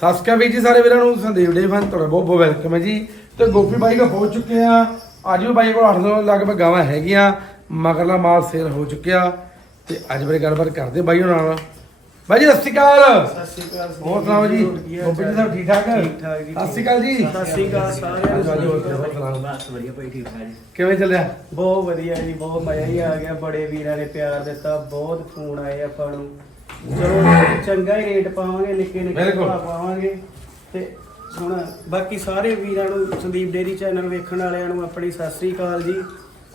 ਸਸਕਾ ਵੀ ਜੀ ਸਾਰੇ ਵੀਰਾਂ ਨੂੰ ਸੰਦੀਪ ਡੇ ਫਨ ਤੁਹਾਡਾ ਬਹੁਤ ਬਹੁਤ ਵੈਲਕਮ ਹੈ ਜੀ। ਤੇ ਗੋਪੀ ਬਾਈ ਕੋਲ ਪਹੁੰਚ ਚੁੱਕੇ ਆ ਅੱਜ ਵੀ ਬਾਈ ਕੋਲ 800 ਲਗਭਗ ਗਾਵਾਂ ਹੈਗੀਆਂ। ਮਗਰਲਾ ਮਾਲ ਸੇਲ ਹੋ ਚੁੱਕਿਆ। ਤੇ ਅੱਜ ਬਾਰੇ ਗੱਲਬਾਤ ਕਰਦੇ ਬਾਈ ਉਹਨਾਂ ਨਾਲ। ਬਾਈ ਜੀ ਸਤਿ ਸ਼੍ਰੀ ਅਕਾਲ। ਸਤਿ ਸ਼੍ਰੀ ਅਕਾਲ ਹੋਰ ਸੁਣਾਓ ਜੀ? ਗੋਪੀ ਜੀ ਸਭ ਠੀਕ ਠਾਕ? ਠੀਕ ਠਾਕ ਜੀ ਸਤਿ ਸ਼੍ਰੀ ਅਕਾਲ ਜੀ। ਸਤਿ ਸ਼੍ਰੀ ਅਕਾਲ ਸਾਰਿਆਂ ਨੂੰ। ਬਸ ਵਧੀਆ ਭਾਈ ਠੀਕ ਠਾਕ ਜੀ। ਕਿਵੇਂ ਚੱਲਿਆ? ਬਹੁਤ ਵਧੀਆ ਜੀ ਬਹੁਤ ਮਜ਼ਾ ਹੀ ਆ ਗਿਆ। ਬੜੇ ਵੀਰਾਂ ਨੇ ਪਿਆਰ ਦਿੱਤਾ। ਬਹੁਤ ਫੋਨ ਆਏ ਆਪਾਂ ਨੂੰ। ਚਲੋ ਚੰਗਾ ਹੀ ਰੇਟ ਪਾਵਾਂਗੇ ਨਿੱਕੇ ਨਿੱਕੇ ਬਿਲਕੁਲ। ਪਾਵਾਂਗੇ ਤੇ ਹੁਣ ਬਾਕੀ ਸਾਰੇ ਵੀਰਾਂ ਨੂੰ ਸੰਦੀਪ ਡੇਰੀ ਚੈਨਲ ਵੇਖਣ ਵਾਲਿਆਂ ਨੂੰ ਆਪਣੀ ਸਤਿ ਸ਼੍ਰੀ ਅਕਾਲ ਜੀ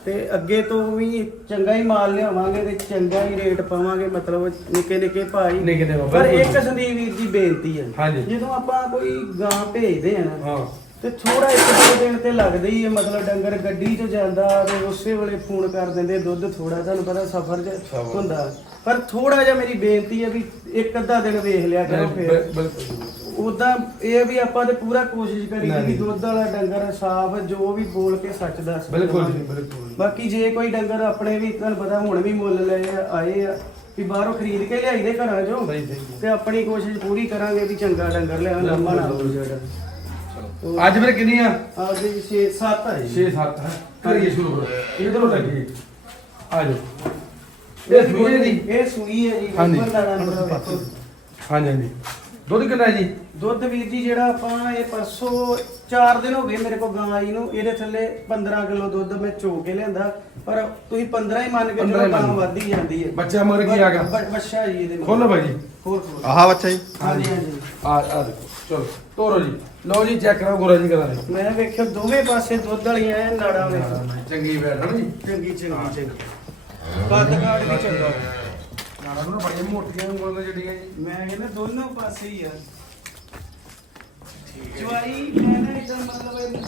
ਤੇ ਅੱਗੇ ਤੋਂ ਵੀ ਚੰਗਾ ਹੀ ਮਾਲ ਲਿਆਵਾਂਗੇ ਤੇ ਚੰਗਾ ਹੀ ਰੇਟ ਪਾਵਾਂਗੇ ਮਤਲਬ ਨਿੱਕੇ ਨਿੱਕੇ ਭਾਈ ਨਿੱਕੇ ਨਿੱਕੇ, ਪਰ। ਇੱਕ ਸੰਦੀਪ ਵੀਰ ਜੀ ਬੇਨਤੀ ਹੈ ਹਾਂਜੀ। ਜਦੋਂ ਆਪਾਂ ਕੋਈ ਗਾਂ ਭੇਜਦੇ ਆ ਨਾ ਹਾਂ ਤੇ ਥੋੜਾ ਇੱਕ ਦੋ ਦਿਨ ਤੇ ਲੱਗਦਾ ਹੀ ਹੈ ਮਤਲਬ ਡੰਗਰ ਗੱਡੀ 'ਚ ਜਾਂਦਾ ਤੇ ਉਸੇ ਵੇਲੇ ਫੋਨ ਕਰ ਦਿੰਦੇ ਦੁੱਧ ਥੋੜਾ ਤੁਹਾਨੂੰ ਪਤਾ ਸਫ਼ਰ 'ਚ ਸਫ਼ਰ। ਹੁੰਦਾ ਪਰ ਥੋੜਾ ਜਿਹਾ ਮੇਰੀ ਬੇਨਤੀ ਹੈ ਵੀ ਇੱਕ ਅੱਧਾ ਦਿਨ ਵੇਖ ਲਿਆ ਕਰੋ ਫਿਰ ਬਿਲਕੁਲ ਉਦਾਂ ਇਹ ਵੀ ਆਪਾਂ ਤੇ ਪੂਰਾ ਕੋਸ਼ਿਸ਼ ਕਰੀ ਨਹੀਂ, ਕਿ ਨਹੀਂ। ਦੁੱਧ ਵਾਲਾ ਡੰਗਰ ਸਾਫ਼ ਜੋ ਵੀ ਬੋਲ ਕੇ ਸੱਚ ਦੱਸ ਬਿਲਕੁਲ। ਜੀ, ਬਿਲਕੁਲ। ਬਾਕੀ ਜੇ ਕੋਈ ਡੰਗਰ ਆਪਣੇ ਵੀ ਤੁਹਾਨੂੰ ਪਤਾ ਹੁਣ ਵੀ ਮੁੱਲ ਲਏ ਆ, ਆਏ ਆ ਵੀ ਬਾਹਰੋਂ ਖਰੀਦ ਕੇ ਲਿਆਈਦੇ ਘਰਾਂ 'ਚੋਂ ਸਹੀ, ਸਹੀ। ਤੇ ਆਪਣੀ ਕੋਸ਼ਿਸ਼ ਪੂਰੀ ਕਰਾਂਗੇ ਵੀ ਚੰਗਾ ਡੰਗਰ ਲਿਆਉਣ ਲੰਮਾ ਨਾ ਹੋ ਜਿਹੜਾ ਅੱਜ ਫਿਰ ਕਿੰਨੀ ਆ ਆਪਦੇ 6 7 ਹੈ 6 7 ਹੈ? ਕਰੀਏ ਸ਼ੁਰੂ ਕਰੋ ਇਧਰੋਂ ਲੱਗੀ? ਆ ਜਾਓ। ਇਹ ਸੂਈ ਦੀ ਇਹ ਸੂਈ ਹੈ ਜੀ ਹਾਂਜੀ। ਹਾਂਜੀ ਹਾਂਜੀ। ਦੁੱਧ ਕਿੰਨਾ ਹੈ ਜੀ? ਦੁੱਧ ਵੀਰ ਜੀ ਜਿਹੜਾ ਆਪਾਂ ਇਹ ਪਰਸੋਂ 4 ਦਿਨ ਹੋ ਗਏ ਮੇਰੇ ਕੋਲ ਗਾਂ ਆਈ ਨੂੰ। ਇਹਦੇ ਥੱਲੇ 15 ਕਿਲੋ ਦੁੱਧ ਮੈਂ ਚੋ ਕੇ ਲਿਆਂਦਾ। ਪਰ ਤੁਸੀਂ 15 ਹੀ ਮੰਨ ਕੇ 15 ਚਲੋ ਮੰਨ। ਵੱਧ ਹੀ ਜਾਂਦੀ ਹੈ। ਬੱਚਾ ਆ ਗਿਆ ਬੱਚਾ ਜੀ ਇਹਦੇ। ਖੋਲੋ ਬਾਈ ਜੀ। ਖੋਲ ਖੋਲ ਆਹ ਬੱਚਾ ਜੀ। ਹਾਂਜੀ ਹਾਂਜੀ। ਆ ਆ ਦੇਖੋ। ਚਲੋ ਤੋਰੋ ਜੀ। ਲਓ ਜੀ ਚੈੱਕ ਕਰੋ ਗੋਰਾ ਜੀ ਕਰਾਂਗੇ ਮੈਂ ਵੇਖਿਓ ਦੋਵੇਂ ਪਾਸੇ ਦੁੱਧ ਵਾਲੀਆਂ ਐ ਨਾੜਾਂ ਵੇਖੋ। ਚੰਗੀ ਬੈਠ ਹੈ ਜੀ? ਚੰਗੀ ਚੰਗੀ ਚੰਗੀ। ਕੱਦ ਕਾੜ ਵੀ ਚੰਗਾ ਨਾੜਾ ਨੂੰ ਬੜੀਆਂ ਮੋਟੀਆਂ ਉਂਗਲਾਂ ਜਿਹੜੀਆਂ ਮੈਂ ਕਹਿੰਦਾ ਦੋਨੋਂ ਪਾਸੇ ਹੀ ਆ। ਜਵਾਈ ਮੈਂ ਨਾ ਇਦਾਂ ਮਤਲਬ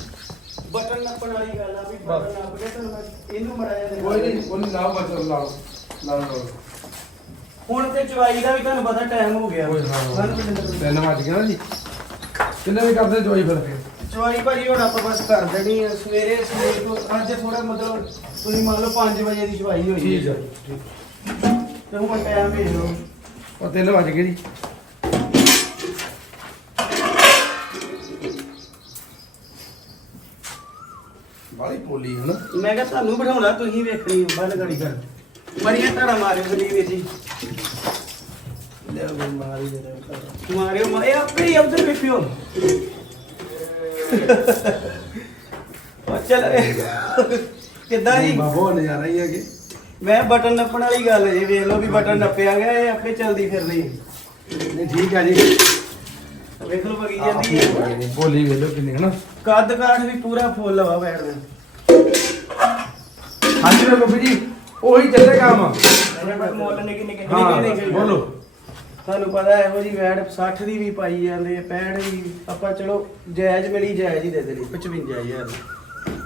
ਬਟਨ ਨੱਪਣ ਵਾਲੀ ਗੱਲ ਆ ਵੀ ਬਟਨ ਨੱਪ ਕੇ ਤੁਹਾਨੂੰ ਮੈਂ ਇਹਨੂੰ ਮੜਾਇਆ ਦੇ ਕੋਈ ਨਹੀਂ ਕੋਈ ਲਾਓ ਬੱਚਾ ਲਾਓ ਲਾਓ ਲਾਓ। ਹੁਣ ਤੇ ਜਵਾਈ ਦਾ ਵੀ ਤੁਹਾਨੂੰ ਪਤਾ ਟਾਈਮ ਹੋ ਗਿਆ। ਸਾਨੂੰ ਕਿੰਨੇ ਦਿਨ- ਤਿੰਨ ਵੱਜ ਗਏ ਨਾ ਜੀ। ਕਿੰਨੇ ਵੀ ਕਰਦੇ ਜੋਈ ਫਿਰ ਜਵਾਈ ਭਾਜੀ ਹੁਣ ਆਪਾਂ ਬਸ ਕਰ ਦੇਣੀ ਆ ਸਵੇਰੇ ਸਵੇਰੇ ਤੋਂ ਅੱਜ ਥੋੜਾ ਮਤਲਬ ਤੁਸੀਂ ਮੰਨ ਲਓ 5 ਵਜੇ ਦੀ ਜਵਾਈ ਹੋਈ ਠੀਕ ਹੈ। ਠੀਕ ਤੇ ਹੁਣ ਟਾਈਮ ਵੇਖ ਲਓ। ਉਹ ਤਿੰਨ ਵੱਜ ਗਏ ਜੀ। ਬਾਲੀ ਪੋਲੀ ਹੈ ਨਾ। ਮੈਂ ਕਿਹਾ ਤੁਹਾਨੂੰ ਬਿਠਾਉਣਾ ਤੁਸੀਂ ਵੇਖਣੀ ਬੰਦ ਗੜੀ ਕਰ। ਮਰੀਆਂ ਧਾਰਾ ਮਾਰਿਓ ਵੀਰ ਜੀ ਚੱਲ ਕਿੱਦਾਂ ਜੀ? ਬਾਬੋ ਨਜ਼ਾਰਾ ਹੀ ਹੈਗੇ ਮੈਂ ਬਟਨ ਨੱਪਣ ਵਾਲੀ ਗੱਲ ਜੀ ਵੇਖ ਲਓ ਵੀ ਬਟਨ ਨੱਪਿਆ ਗਿਆ ਇਹ ਆਪੇ ਚਲਦੀ ਫਿਰਦੀ। ਨਹੀਂ ਠੀਕ ਹੈ ਜੀ। ਵੇਖ ਲਓ ਬਗੀ ਜਾਂਦੀ ਹੈ ਬੋਲੀ ਵੇਲੋ ਕਿੰਨੀ ਹੈ ਨਾ ਕੱਦ ਕਾਠ ਵੀ ਪੂਰਾ ਫੁੱਲ ਵਾ ਬੈਠਦਾ ਹਾਂਜੀ ਮੈਂ ਬੱਬੀ ਜੀ ਉਹੀ ਚੱਲੇ ਕੰਮ। ਮੁੱਲ ਨਿੱਕੇ ਨਿੱਕੇ ਨਿੱਕੇ ਨਿੱਕੇ ਬੋਲੋ। ਤੁਹਾਨੂੰ ਪਤਾ ਇਹੋ ਜੀ ਵੈਟ 60 ਦੀ ਵੀ ਪਾਈ ਜਾਂਦੇ ਆ 65 ਦੀ ਵੀ। ਆਪਾਂ ਚਲੋ ਜਾਇਜ਼ ਮਿਲੀ ਜਾਇਜ਼ ਹੀ ਦੇ ਦੇਣੀ 55000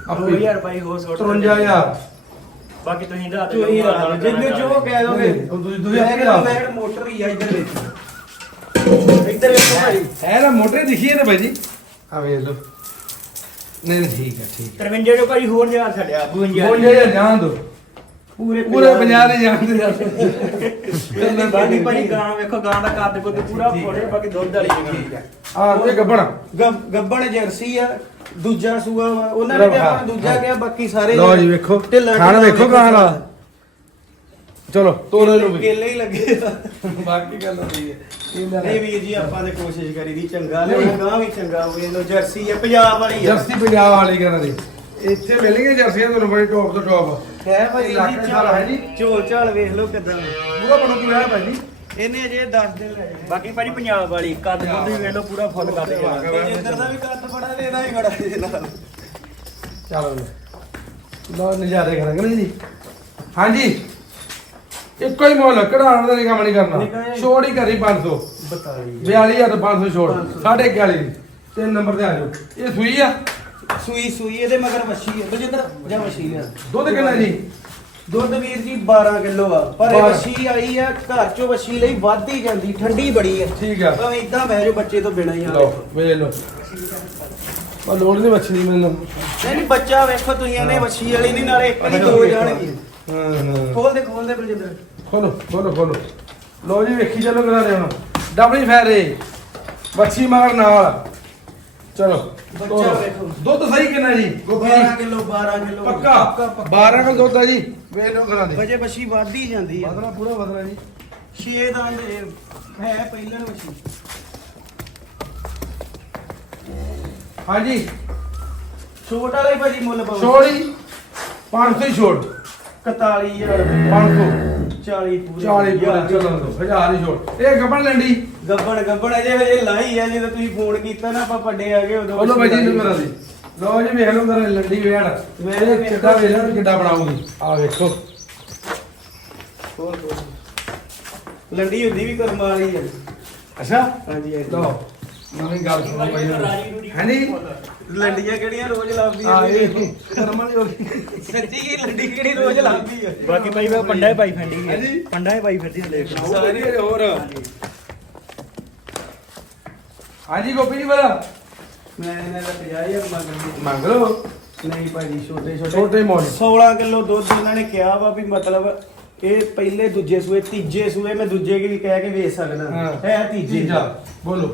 ਆਪੇ। 2000 ਭਾਈ ਹੋਰ ਸੋਟ 53000 ਬਾਕੀ ਤੁਸੀਂ ਰਾਤ ਤੁਸੀਂ ਰਾਤ ਜਿੰਨੇ ਜੋ ਕਹਿ ਦੋਗੇ। ਉਹ ਤੁਸੀਂ- ਤੁਸੀਂ ਆਪੇ ਲਾਓ। ਵੈਟ ਮੋਟਰ ਹੀ ਆ ਇੱਧਰ ਵੇਖੋ ਇੱਧਰ ਵੇਖੋ ਭਾਈ। ਹੈ ਨਾ ਮੋਟਰ ਦਿਖੀ ਹੈ ਨਾ ਭਾਈ ਜੀ। ਆ ਵੇਖ ਲਓ। ਨਹੀਂ ਨਹੀਂ ਠੀਕ ਹੈ ਠੀਕ 53 ਜੋ ਭਾਈ ਹੋਰ ਜਿਹਾ ਛੱਡਿਆ 52 ਬੋਲੇ ਜਾਂ ਜਾਣ ਦੋ ਪੂਰੇ ਪੂਰੇ 50 ਦੇ ਜਾਣਦੇ ਯਾਰ ਬਾਕੀ ਭਾਈ ਗਾਂ ਵੇਖੋ ਗਾਂ ਦਾ ਕੱਦ ਕੁੱਦ ਪੂਰਾ ਫੋੜੇ ਬਾਕੀ ਦੁੱਧ ਵਾਲੀ ਜਗ੍ਹਾ। ਆ ਤੇ ਗੱਬਣ। ਗੱਬ- ਗੱਬਣ ਜਰਸੀ ਆ ਦੂਜਾ ਸੂਆ ਵਾ ਉਹਨਾਂ ਨੇ ਤੇ ਆਪਾਂ ਨੂੰ ਦੂਜਾ ਕਿਹਾ ਬਾਕੀ ਸਾਰੇ ਲਓ ਜੀ ਵੇਖੋ। ਖਾਣ ਵੇਖੋ ਗਾਂ ਦਾ। ਚਲੋ ਤੋਰੇ ਨੂੰ ਵੀ। ਕੇਲੇ ਹੀ ਲੱਗੇ ਆ। ਬਾਕੀ ਗੱਲ ਹੁੰਦੀ ਹੈ। ਨਹੀਂ ਵੀਰ ਜੀ ਆਪਾਂ ਤੇ ਕੋਸ਼ਿਸ਼ ਕਰੀ ਦੀ ਚੰਗਾ ਲਿਆਉਣਾ ਗਾਂ ਵੀ ਚੰਗਾ ਹੋਵੇ। ਲੋ ਜਰਸੀ ਆ ਪੰਜਾਬ ਵਾਲੀ ਆ। ਜਰਸੀ ਪੰਜਾਬ ਵਾਲੀ ਕਹਿੰਦਾ ਇੱਥੇ ਮਿਲਣਗੇ ਜਰਸੀਆਂ ਤੁਹਾਨੂੰ ਬੜੇ ਟੌਪ ਤੋਂ ਟੌਪ ਹੈ ਭਾਈ ਇਲਾਕੇ ਜੀ ਦਾ ਹੈ ਜੀ। ਝੋਲ ਝਾਲ ਵੇਖ ਲਓ ਕਿਦਾਂ। ਪੂਰਾ ਬਣੋ ਕੀ ਹੋਇਆ ਭਾਈ ਜੀ? ਇਹਨੇ ਅਜੇ 10 ਦਿਨ ਲੈ ਬਾਕੀ ਭਾਈ ਪੰਜਾਬ ਵਾਲੀ ਕੱਦ ਕੁੱਦ ਵੀ ਵੇਖ ਲਓ ਪੂਰਾ ਫੁੱਲ ਕੱਦ ਗਿਆ ਜਿੰਦਰ ਦਾ ਵੀ ਕੱਦ ਬੜਾ ਤੇ ਇਹਦਾ ਵੀ ਬੜਾ ਇਹਦੇ ਨਾਲ। ਚਲੋ ਲੋ ਨਜ਼ਾਰੇ ਕਰਾਂਗੇ ਨਾ ਜੀ। ਹਾਂਜੀ। ਇੱਕੋ ਹੀ ਮੁੱਲ ਕਢਾਉਣ ਦਾ ਨਹੀਂ ਕੰਮ ਨਹੀਂ ਕਰਨਾ। ਛੋੜ ਹੀ ਕਰੀ 500 42 42500 ਛੋੜ। 500 4.5 ਦੀ ਤਿੰਨ ਨੰਬਰ ਤੇ ਆ ਜਾਓ। ਇਹ ਸੂਈ ਆ। ਸੂਈ ਸੂਈ ਇਹਦੇ ਮਗਰ ਵੱਛੀ ਹੈ। ਬਜਿੰਦਰ ਜਾਂ ਵੱਛੀ ਆ ਦੁੱਧ ਕਿੰਨਾ ਜੀ? ਦੁੱਧ ਵੀਰ ਜੀ 12 ਕਿਲੋ ਆ। ਪਰ ਇਹ ਬਾਰਾਂ। ਵੱਛੀ ਆਈ ਆ ਘਰ ਚੋਂ ਵੱਛੀ ਲਈ ਵੱਧ ਹੀ ਜਾਂਦੀ ਠੰਡੀ ਬੜੀ ਆ ਠੀਕ ਆ। ਭਾਵੇਂ ਇਦਾਂ ਬਹਿ ਜਾਓ ਬੱਚੇ ਤੋਂ ਬਿਨਾਂ ਹੀ ਆ। ਲਓ ਵੇਖ ਲਓ। ਆ ਲੋੜ ਨਹੀਂ ਮੱਛੀ ਮੈਨੂੰ। ਨਹੀਂ ਨਹੀਂ ਬੱਚਾ ਵੇਖੋ ਤੁਸੀਂ ਇਹਨੇ ਵੱਛੀ ਵਾਲੀ ਨਹੀਂ ਨਾਲੇ ਇੱਕ ਨਹੀਂ ਦੋ ਜਾਣਗੇ ਹਾਂ ਹਾਂ। ਖੋਲ ਦੇ ਖੋਲ ਦੇ ਬਲਜਿੰਦਰ। ਖੋਲੋ ਖੋਲੋ ਖੋਲੋ। ਲੋ ਜੀ ਵੇਖੀ ਚੱਲੋ ਕਰਾ ਦੇ ਹੁਣ ਡਬਲ ਫੈਰੇ। ਬੱਚੀ ਮਾਰ ਨਾਲ। ਚਲੋ। ਬੱਚਾ। ਵੇਖੋ। ਦੁੱਧ ਸਹੀ ਕਿੰਨਾ ਜੀ? Gopi 12 kilo 12 kilo. ਪੱਕਾ? 12 ਕਿਲੋ ਦੁੱਧ ਆ ਜੀ। ਵੇਖ ਲਓ ਕਰਾਂ ਦੇ। ਵਜੇ ਬੱਛੀ ਵੱਧਦੀ ਜਾਂਦੀ ਹੈ ਬਦਲਾ ਪੂਰਾ ਬਦਲਾ ਜੀ। 6 ਦਾ ਹੈ ਪਹਿਲਣ ਬੱਛੀ ਹਾਂਜੀ। ਛੋਟ ਵਾਲੇ ਭਾਜੀ ਮੁੱਲ ਪਾਉ ਛੋੜੀ 500 ਹੀ ਛੋੜ 41000 500 40 ਪੂਰੇ। 40 ਪੂਰੇ ਚੱਲਣ ਦੋ 1000 ਹੀ ਛੋੜ ਇਹ ਗੱਬਣ ਲੰਡੀ ਗੱਬਣ ਗੱਬਣ ਅਜੇ ਹਜੇ ਲਾਈ ਆ ਜਦੋਂ ਤੁਸੀਂ ਫੋਨ ਕੀਤਾ ਨਾ ਆਪਾਂ ਵੱਡੇ ਆ ਗਏ ਉਦੋਂ ਬੋਲੋ ਬਾਈ ਜੀ ਨੰਬਰ ਦੀ ਲਓ ਜੀ ਵੇਖ ਲਓ ਮੇਰਾ ਲੰਡੀ ਵੇੜ। ਵੇਖ। ਕਿੱਡਾ ਵੇਖ ਲਓ ਕਿੱਡਾ ਬਣਾਉਂਗੀ ਆ ਵੇਖੋ। ਲੰਡੀ ਹੁੰਦੀ ਵੀ ਕਰਮ ਵਾਲੀ ਆ। ਅੱਛਾ? ਹਾਂਜੀ ਹਾਂਜੀ। ਲਓ ਨਵੀਂ ਗੱਲ ਸੁਣੋ ਬਾਈ ਹੈ ਨਹੀਂ ਲੰਡੀਆਂ ਕਿਹੜੀਆਂ ਰੋਜ਼ ਲੱਭਦੀਆਂ ਆ ਨੇ? ਇਹ ਕਰਮਾਂ ਦੀ ਹੋ ਗਈ। ਸੱਚੀ ਇਹ ਲੰਡੀ ਕਿਹੜੀ ਰੋਜ਼ ਲੱਭਦੀ ਆ? ਬਾਕੀ ਭਾਈ ਵਾ ਪੰਡਾ ਹੀ ਪਾਈ ਫੈਂਡੀ ਹਾਂਜੀ। ਪੰਡਾ ਹੀ ਪਾਈ ਫਿਰਦੀ ਦੇਖ ਸਾਰੀ ਹੋਰ। ਹਾਂਜੀ ਗੋਪੀ ਜੀ ਬੜਾ ਮੈਂ ਇਹਨਾਂ ਦਾ 50000 ਮੰਗਦੀ ਮੰਗ ਲਓ। ਨਹੀਂ ਭਾਜੀ ਛੋਟੇ ਛੋਟੇ। ਛੋਟੇ ਮੋੜ 16 ਕਿਲੋ ਦੁੱਧ ਉਹਨਾਂ ਨੇ ਕਿਹਾ ਵਾ ਵੀ ਮਤਲਬ ਇਹ ਪਹਿਲੇ ਦੂਜੇ ਸੂਏ ਤੀਜੇ ਸੂਏ ਮੈਂ ਦੂਜੇ ਕੀ ਕਹਿ ਕੇ ਵੇਚ ਸਕਦਾ। ਹਾਂ। ਹੈ ਤੀਜੇ। ਜਾ ਬੋਲੋ।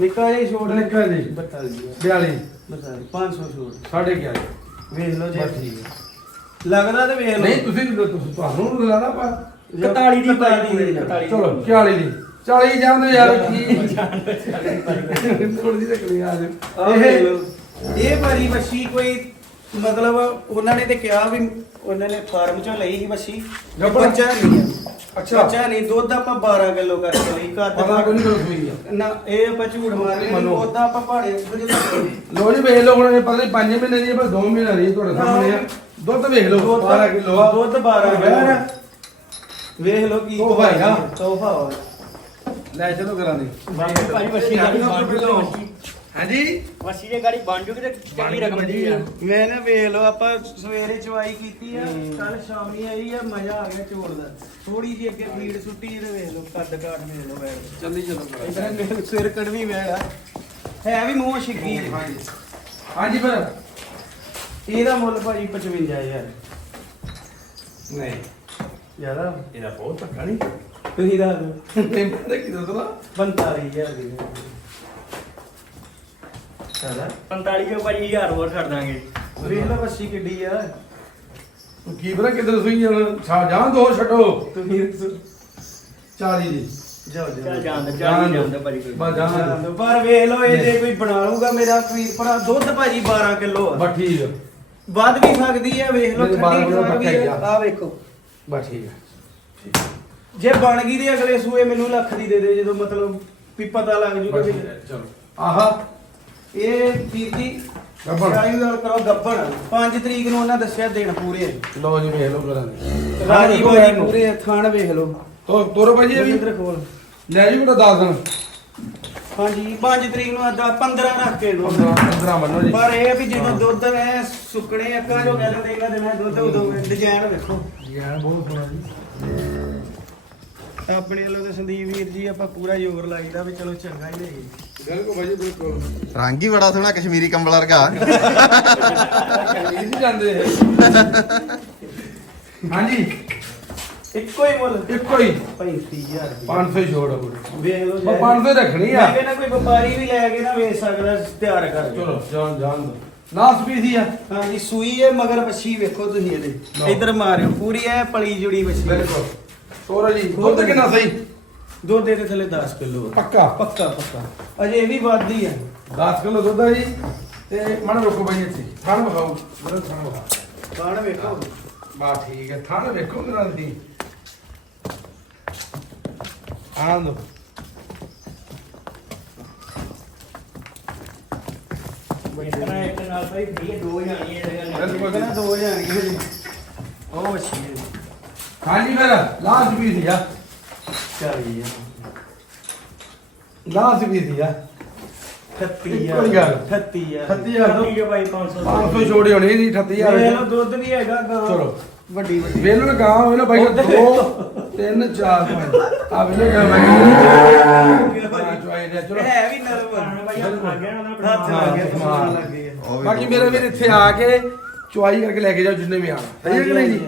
ਨਿੱਕਾ ਜਿਹਾ ਛੋੜ ਨਿੱਕਾ ਜੀ। 42 42 42 500 ਛੋੜ ਸਾਢੇ 11 ਵੇਖ ਲਓ ਜੇ। ਬਸ ਠੀਕ ਹੈ। ਲੱਗਦਾ ਤੇ ਵੇਖ ਲਓ। ਨਹੀਂ ਤੁਸੀਂ ਤੁਸੀਂ ਤੁਹਾਨੂੰ ਲਾਣਾ ਪਾ 41 ਦੀ ਪਾਈ ਦੀ ਚਲੋ 40 ਦੀ। 40 ਜਾਂਦੇ ਯਾਰ। ਕੀ ਥੋੜੀ ਜਿਹੀ ਆ। ਇਹ ਭਾਰੀ ਮੱਛੀ ਕੋਈ ਮਤਲਬ ਉਹਨਾਂ ਨੇ ਤੇ ਕਿਹਾ ਵੀ ਉਹਨਾਂ ਨੇ ਫਾਰਮ ਚੋਂ ਲਈ ਸੀ ਮੱਛੀ ਗੱਭਣ? ਬੱਚਾ ਨਹੀਂ ਆ। ਅੱਛਾ। ਬੱਚਾ ਨਹੀਂ ਦੁੱਧ ਆਪਾਂ 12 ਕਿਲੋ ਕਰਕੇ ਲਈ। ਘਰ ਦੇ ਪਤਾ ਕੋਈ ਨਹੀਂ ਕੋਈ ਸੂਈ ਆ। ਨਾ ਇਹ ਆਪਾਂ ਝੂਠ ਮਾਰਦੇ ਮੰਨੋ। ਉਹਦਾ ਆਪਾਂ ਪਹਾੜੇ ਜਦੋਂ ਲੋ ਜੀ ਵੇਖ ਲਓ ਹੁਣ ਇਹ ਪਤਾ ਨਹੀਂ 5 ਮਹੀਨੇ ਦੀ ਹੈ ਪਰ 2 ਮਹੀਨੇ ਦੀ ਹੈ, ਤੁਹਾਡੇ ਸਾਹਮਣੇ ਆ। ਦੁੱਧ ਵੇਖ ਲਓ 12 ਕਿਲੋ ਆ। ਦੁੱਧ 12 ਕਿਲੋ ਵੇਖ ਲਓ ਕੀ ਤੋਹਫਾ ਹੈਗਾ। ਤੋਹਫਾ ਵਾ। ਲੈ ਚਲੋ ਕਰਾਂ ਦੇ। ਬਾਕੀ ਭਾਈ ਵਸੀ ਗਾੜੀ ਬਣ ਜੂਗੀ ਹਾਂਜੀ? ਵਸੀ ਦੇ ਗਾੜੀ ਬਣ ਜੂਗੀ ਤੇ ਚੰਗੀ ਰਕਮ ਦੀ ਆ। ਮੈਂ ਨਾ ਵੇਖ ਲਓ ਆਪਾਂ ਸਵੇਰੇ ਚਵਾਈ ਕੀਤੀ ਆ। ਕੱਲ ਸ਼ਾਮੀ ਆਈ ਆ ਮਜ਼ਾ ਆ ਗਿਆ ਚੋਲ ਦਾ। ਥੋੜੀ ਜਿਹੀ ਅੱਗੇ ਫੀਡ ਸੁੱਟੀ ਤੇ ਵੇਖ ਲਓ ਕੱਦ ਕਾਟ ਵੇਖ ਲਓ ਵੈੜ ਜਲਦੀ ਚਲੋ ਇਧਰ ਮੇਰੇ ਸਿਰ ਕੜਵੀ ਵੈੜ ਆ। ਹੈ ਵੀ ਮੂੰਹ ਛਿੱਗੀ ਹਾਂਜੀ। ਫਿਰ ਇਹਦਾ ਮੁੱਲ ਭਾਜੀ 55000 ਨਹੀਂ। ਜ਼ਿਆਦਾ? ਇਹਦਾ ਬਹੁਤ ਧੱਕਾ ਨਹੀਂ ਤੁਸੀਂ ਦੱਸ ਦਿਓ। ਤੈਨੂੰ ਪਤਾ ਕੀ ਦੱਸਣਾ 45000 ਦੀ ਚਲਾ। 45 ਕੇ ਭਾਈ 1000 ਹੋਰ ਛੱਡ ਦਾਂਗੇ। ਵੇਖ ਲਓ ਬੱਸੀ ਕਿੱਡੀ ਆ। ਕੀ ਪਤਾ ਕਿੱਧਰ ਸੂਈ ਜਾਣ? ਛਾ ਜਾਣ ਦੋ ਛੱਡੋ। ਤੁਸੀਂ ਦੱਸੋ। 40 ਦੀ। ਜਾਓ ਚੱਲ ਜਾਓ ਜਾਣ ਦੇ ਜਾਣ ਜਾਣ ਦਿਓ। ਜਾਂਦਾ ਭਾਈ ਕੋਈ। ਬਸ ਜਾਣ ਦਿਓ। ਪਰ ਵੇਖ ਲਓ ਇਹ ਜੇ ਕੋਈ ਬਣਾ ਲੂਗਾ ਮੇਰਾ ਵੀਰ ਭਰਾ ਦੁੱਧ ਭਾਜੀ 12 ਕਿਲੋ ਆ। ਬਸ ਠੀਕ ਆ। ਵੱਧ ਵੀ ਸਕਦੀ ਹੈ ਵੇਖ ਲਓ ਨਹੀਂ, 12 ਠੰਡੀ ਕਿਲੋ ਖਰਾਬ ਵੀ ਪੱਕਾ ਹੀ ਹੈ ਆ। ਆ ਵੇਖੋ। ਬਸ ਠੀਕ ਆ। ਜੇ ਬਣ ਗਈ ਤੇ ਅਗਲੇ ਸੂਏ ਮੈਨੂੰ ਲੱਖ ਦੀ ਦੇ ਦੇ ਜਦੋਂ ਮਤਲਬ ਵੀ ਪਤਾ ਲੱਗ ਜੂਗਾ ਵੀ ਚਲੋ। ਆਹਾ ਇਹ ਵੀਰ ਜੀ ਗੱਭਣ। ਸ਼ਾਹੀ ਨਾਲ ਕਰੋ ਗੱਬਣ। 5 ਤਰੀਕ ਨੂੰ ਉਹਨਾਂ ਦੱਸਿਆ ਦਿਨ ਪੂਰੇ। ਆ। ਲਓ ਜੀ ਵੇਖ ਲਓ ਕਰਾਂ ਦੇ ਰਾਜੀ ਬਾਈ ਪੂਰੇ ਆ, ਥਾਣ ਵੇਖ ਲਓ। ਤੋ ਤੋਰੋ ਭਾਜੀ ਇਹ ਵੀ। ਖੋਲ ਲੈ ਜੀ ਬੜਾ ਦੱਸ ਦਿਨ। ਹਾਂਜੀ 5 ਤਰੀਕ ਨੂੰ ਆਦਾ 15 ਰੱਖ ਕੇ ਦੋ। 15 15 ਮੰਨੋ ਜੀ। ਪਰ ਇਹ ਆ ਵੀ ਜਦੋਂ ਦੁੱਧ ਐ ਸੁੱਕਣੇ ਅੱਕਾ ਜੋ ਗੱਲ ਇਹਨਾਂ ਦਿਨਾਂ ਦੁੱਧ ਉਦੋਂ ਡਿਜ਼ਾਈਨ ਵੇਖੋ। ਯਾਰ ਬਹੁਤ ਸੋਹਣਾ ਜੀ। ਆਪਣੇ ਵੱਲੋਂ ਤੇ ਸੰਦੀਪ ਵੀਰ ਜੀ ਆਪਾਂ ਪੂਰਾ ਜ਼ੋਰ ਲਾਈਦਾ ਵੀ ਚਲੋ ਚੰਗਾ ਹੀ ਲਈਏ ਬਿਲਕੁਲ ਭਾਜੀ ਬਿਲਕੁਲ। ਰੰਗ ਹੀ ਬੜਾ ਸੋਹਣਾ ਕਸ਼ਮੀਰੀ ਕੰਬਲ ਵਰਗਾ। ਇਹ ਨਹੀਂ ਜਾਂਦੇ ਹਾਂਜੀ। ਇੱਕੋ ਹੀ ਮੁੱਲ। ਇੱਕੋ ਹੀ। 35000 ਰੁਪਏ। 500 ਹੀ ਛੋੜ ਆ ਵੇਖ ਲਓ ਮੈਂ 500 ਰੱਖਣੀ ਆ। ਮੈਂ ਕੋਈ ਵਪਾਰੀ ਵੀ ਲੈ ਕੇ ਨਾ ਵੇਚ ਸਕਦਾ ਤਿਆਰ ਕਰ ਚਲੋ ਜਾਨ ਜਾਨ ਦੋ। ਲਾਸਟ ਪੀਸ ਹੀ ਆ। ਹਾਂਜੀ ਸੂਈ ਹੈ ਮਗਰ ਵੱਛੀ ਵੇਖੋ ਤੁਸੀਂ ਲਓ। ਇਹਦੇ ਇੱਧਰ ਮਾਰਿਓ। ਪੂਰੀ ਐ ਪਲੀ ਜੁੜੀ ਵੱਛੀ ਬਿਲਕੁਲ। ਤੋਰਾ ਜੀ ਦੁੱਧ ਕਿੰਨਾ ਸਹੀ? ਦੁੱਧ ਦੇ ਥੱਲੇ 10 ਕਿਲੋ। ਪੱਕਾ? ਪੱਕਾ ਪੱਕਾ। ਅਜੇ ਇਹ ਵੀ ਵੱਧਦੀ ਆ। 10 ਕਿਲੋ ਦੁੱਧ ਆ ਜੀ ਤੇ ਮਨ ਰੋਕੋ ਬਾਈ ਇੱਥੇ। ਥਣ ਵਿਖਾਓ ਮੇਰੇ ਥਣ ਵਿਖਾ ਕਾਣ ਵੇਖੋ। ਬਾ ਠੀਕ ਹੈ ਥਣ ਵੇਖੋ ਮੇਰਾ ਦੀ। ਆਨੰਦ ਇਤਨਾ ਇੱਕ ਨਾਲ ਭਾਈ ਵੀ ਦੋ ਜਾਣੀਆਂ ਬਿਲਕੁਲ। ਦੋ ਜਾਣੀਆਂ। ਜੀ ਉਹ ਵੱਛੀ ਹੈ। ਹਾਂਜੀ ਫਿਰ ਲਾਸਟ ਪੀਸ ਆ। ਚੱਲ ਜੀ ਲਾਸਟ ਪੀਸ ਆ। 38 ਇੱਕੋ ਹੀ ਗੱਲ। 38 ਆ। 30000 ਤੋਂ ਠੀਕ ਹੈ ਭਾਈ 500 500 ਛੋੜੀ ਹੋਣੀ ਨਹੀਂ 38000 ਵੇਖ ਲਓ ਦੁੱਧ ਵੀ ਹੈਗਾ ਗਾਂ। ਚਲੋ। ਵੱਡੀ ਵੱਡੀ। ਵੇਲੋ ਨਾ ਗਾਂ ਵੇਲੋ ਬਾਈ ਉੱਧਰ 2 3 4 5 ਆ ਵੇਲੋ ਗਾਂ ਬਾਈ। ਦੇ, ਚਲੋ। ਹੈ ਵੀ ਨਰਮ ਆ। ਭਾਈ ਹੱਥ ਲੱਗ ਗਿਆ ਨਾ ਉਹਦਾ ਹੱਥ ਲੱਗ ਗਿਆ ਸਮਾਨ। ਲੱਗ ਗਿਆ। ਵੀ ਬਾਕੀ ਮੇਰੇ ਵੀਰ ਇੱਥੇ ਆ ਕੇ ਚੁਆਈ ਕਰਕੇ ਲੈ ਕੇ ਜਾਓ ਜਿੰਨੇ ਵੀ ਆਣਾ ਸਹੀ ਹੈ ਕਿ ਨਹੀਂ? ਜੀ